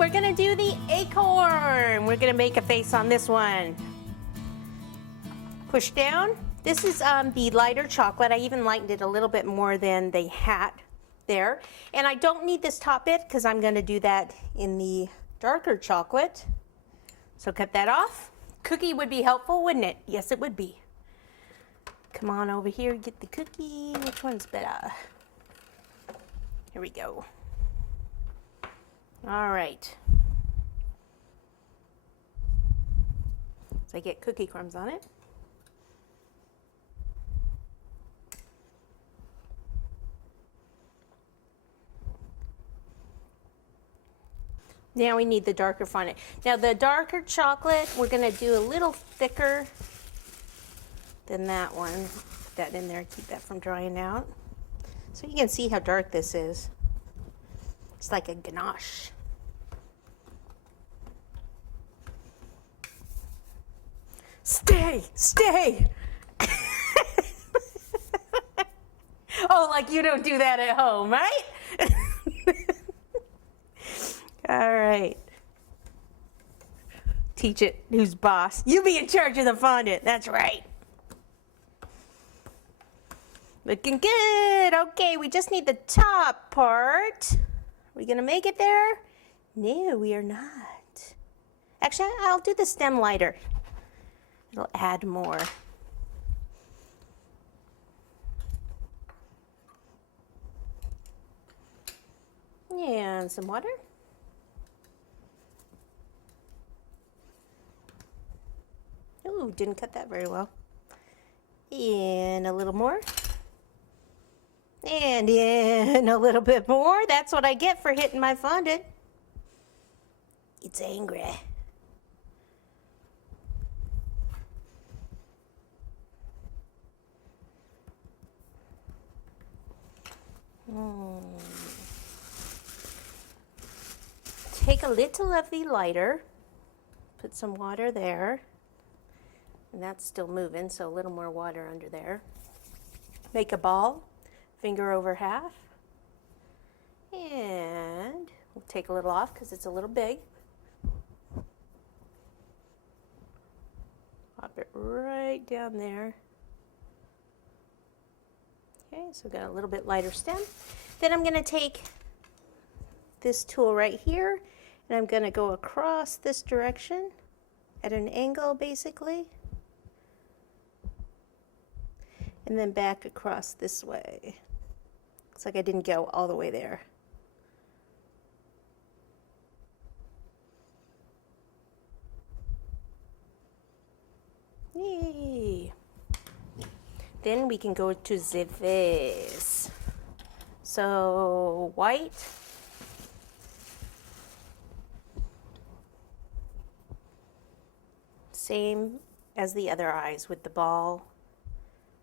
we're gonna do the acorn. We're gonna make a face on this one. Push down. This is the lighter chocolate. I even lightened it a little bit more than the hat there. And I don't need this top bit because I'm gonna do that in the darker chocolate. So cut that off. Cookie would be helpful, wouldn't it? Yes, it would be. Come on over here, get the cookie. Which one's better? Here we go. All right. So I get cookie crumbs on it. Now we need the darker fondant. Now the darker chocolate, we're gonna do a little thicker than that one. Put that in there, keep that from drying out. So you can see how dark this is. It's like a ganache. Stay, stay. Oh, like you don't do that at home, right? All right. Teach it who's boss. You be in charge of the fondant. That's right. Looking good. Okay, we just need the top part. Are we gonna make it there? No, we are not. Actually, I'll do the stem lighter. It'll add more. And some water. Ooh, didn't cut that very well. And a little more. And in a little bit more. That's what I get for hitting my fondant. It's angry. Take a little of the lighter, put some water there, and that's still moving, so a little more water under there. Make a ball, finger over half, and we'll take a little off because it's a little big. Pop it right down there. Okay, so we've got a little bit lighter stem. Then I'm going to take this tool right here, and I'm going to go across this direction at an angle, basically, and then back across this way. Looks like I didn't go all the way there. Yay! Then we can go to the vase. So white. Same as the other eyes with the ball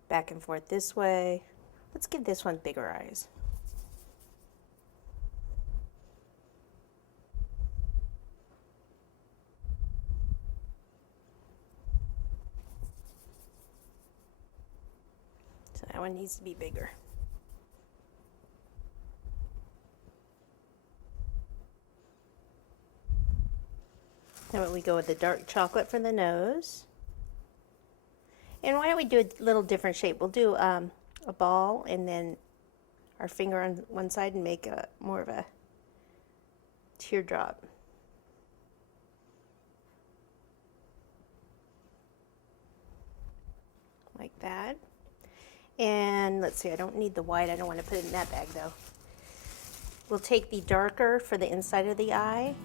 back and forth this way. Let's give this one bigger eyes. So that one needs to be bigger. Now we go with the dark chocolate for the nose. And why don't we do a little different shape? We'll do a ball and then our finger on one side and make a more of a teardrop. Like that. And let's see, I don't need the white. I don't want to put it in that bag though. We'll take the darker for the inside of the eye.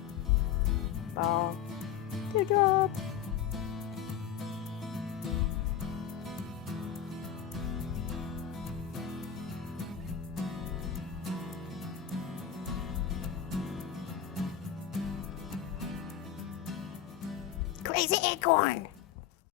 Ball. Teardrop. Crazy acorn.